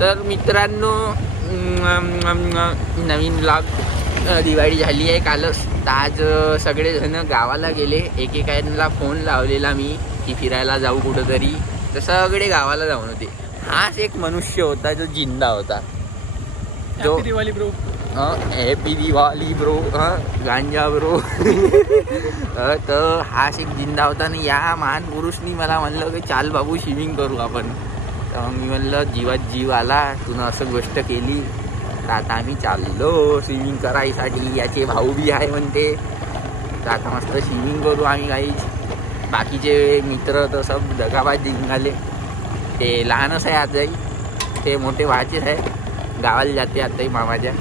तर मित्रांनो नवीन ब्लॉग दिवाळी झाली आहे कालच. तर आज सगळेजण गावाला गेले. एकेकांना फोन लावलेला मी की फिरायला जाऊ कुठंतरी, तर सगळे गावाला जाऊन होते. हाच एक मनुष्य होता जो जिंदा होता, जो happy Diwali bro. Happy Diwali bro, गांजा ब्रो. तर हाच एक जिंदा होता आणि या महान पुरुषनी मला म्हणलं की चाल बाबू स्विमिंग करू आपण. तर मी म्हणलं जीवात जीव आला, तुनं असं गोष्ट केली तर आता आम्ही चाललो स्विमिंग करायसाठी. याचे भाऊ बी आहे म्हणते, तर आता मस्त स्विमिंग करू आम्ही. काही बाकीचे मित्र तर सब दगाबाज निघाले. ते लहानच आहे आजही, ते मोठे व्हायचेच आहे. गावाला जाते आताही मामाच्या.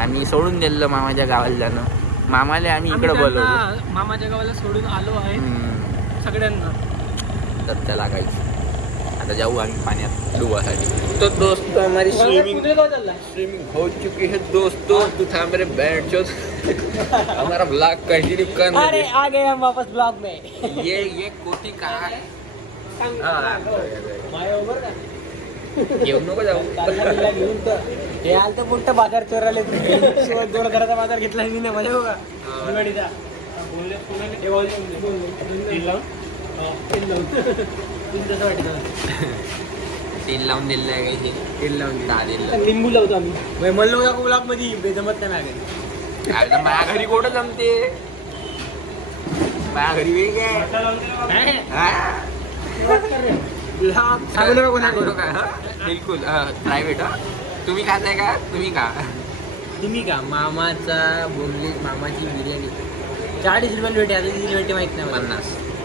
आम्ही सोडून दिलं मामाच्या गावाला जाणं. मामाला आम्ही इकडं बोलवलं. मामाच्या गावाला सोडून आलो आहे सगळ्यांना. तर त्याला काहीच आता जाऊ आम्ही पाण्यात डुबासाठी. तो दोस्त हमारी स्विमिंग हो चुकी है दोस्तों. तू थांब रे बैठ जो. हमारा ब्लॉग कंटिन्यू करना. अरे आ गए हम वापस ब्लॉग में. ये कोटी का है. घेऊन नको जाऊ. हे आलं तर मोठं बाजार चोराले. 2000चा बाजार घेतला मी ना. मजा बघा दिवाळीचा. तेल लावून दिलेलं आहे काही. तेल लावून दिलं. लिंबू लावतो आम्ही. मल्लो का ब्लॉग मध्ये जमत नाही मागे. अरे माझ्या घरी कुठं जमते. माझ्या घरी वेग आहे. बिलकुल प्रायव्हेट. तुम्ही खाताय का? तुम्ही का? मामाचा बोलले. मामाची बिर्याणी 40 रुपयाला भेटे. आता किती भेटे माहित नाही.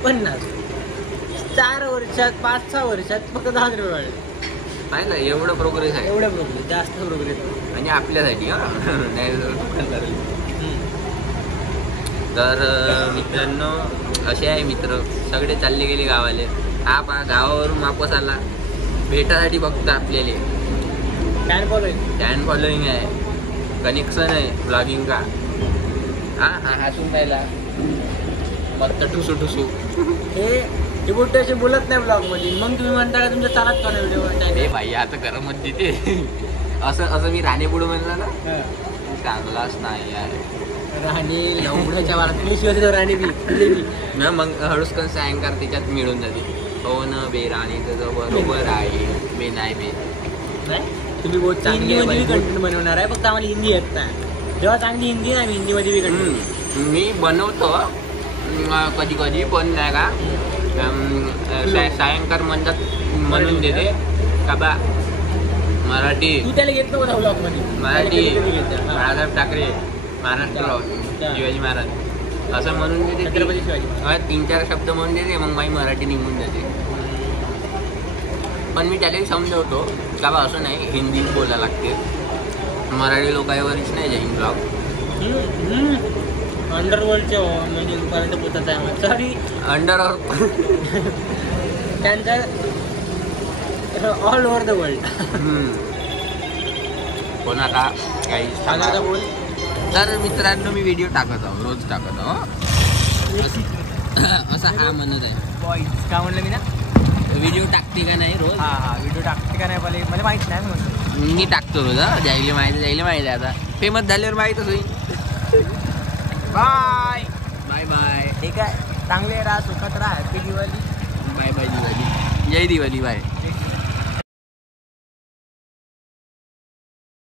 50. 4 वर्षात 5-6 वर्षात फक्त 10 रुपये वाढले. पाहिलं एवढं प्रोग्रेस आहे. एवढं प्रोग्रेस, जास्त प्रोग्रेस. म्हणजे आपल्यासाठी तर मित्रांनो असे आहे मित्र. सगळे चालले गेले गावाले. हा पा गावावरून वापस आला भेटासाठी फक्त आपल्याला. फॅन फॉलोईंग आहे, कनेक्शन आहे ब्लॉगिंग का. हा हसून राहिला फक्त ठुसू. हे बोलते असे बोलत नाही ब्लॉग मध्ये. मग तुम्ही म्हणता का तुमच्या चालत का व्हिडिओ म्हणताय. भाई आता गरम मध्ये ते असं मी राणे पुढे म्हणलं ना. चांगलाच नाही यार. राणे लवड्याच्या वाला राणे बी मग हळूसकन सायंकाळ त्याच्यात मिळून जाते. हो न बे राणीचं जो बरोबर आहे. बे नाही बे तुम्ही बहुत चांगली कंटेंट बनवणार आहे. फक्त आम्हाला हिंदी येत नाही. जेव्हा चांगली हिंदी आहे, मी हिंदीमध्ये बी कंटेंट मी बनवतो कधी पण नाही का. सायंकाळ म्हणून देते का बा मराठी. तू त्याला घेतलं होता ब्लॉग मध्ये. मराठी बाळासाहेब ठाकरे, महाराष्ट्र, शिवाजी महाराज असं म्हणून देते. छत्रपती शिवाजी 3-4 शब्द म्हणून देते. मग माझी मराठी निघून जाते. पण मी त्याला समजवतो का बा असं नाही, हिंदी बोलायला लागते. मराठी लोकांवरच नाही जाईन ब्लॉग. अंडरवर्ल्डच्या म्हणजे पर्यंत पोहोचत आहे. सॉरी त्यांचं ऑल ओव्हर द वर्ल्ड. कोणाला काही सांगा बोल. तर मित्रांनो मी व्हिडिओ टाकत आहो, रोज टाकत आहो. असं हा म्हणत आहे. बॉईज का म्हणलं मी ना. व्हिडिओ टाकते का नाही रोज. हा व्हिडिओ टाकते का नाही मला माहित नाही. म्हणून मी टाकतो रोज. जायला माहिती आहे. आता फेमस झाल्यावर माहीतच होईल. Bye bye. ठीक आहे. चांगले राहा, सुखात राहा. हॅपी दिवाळी. बाय दिवाळी. जय दिवाळी. बाय.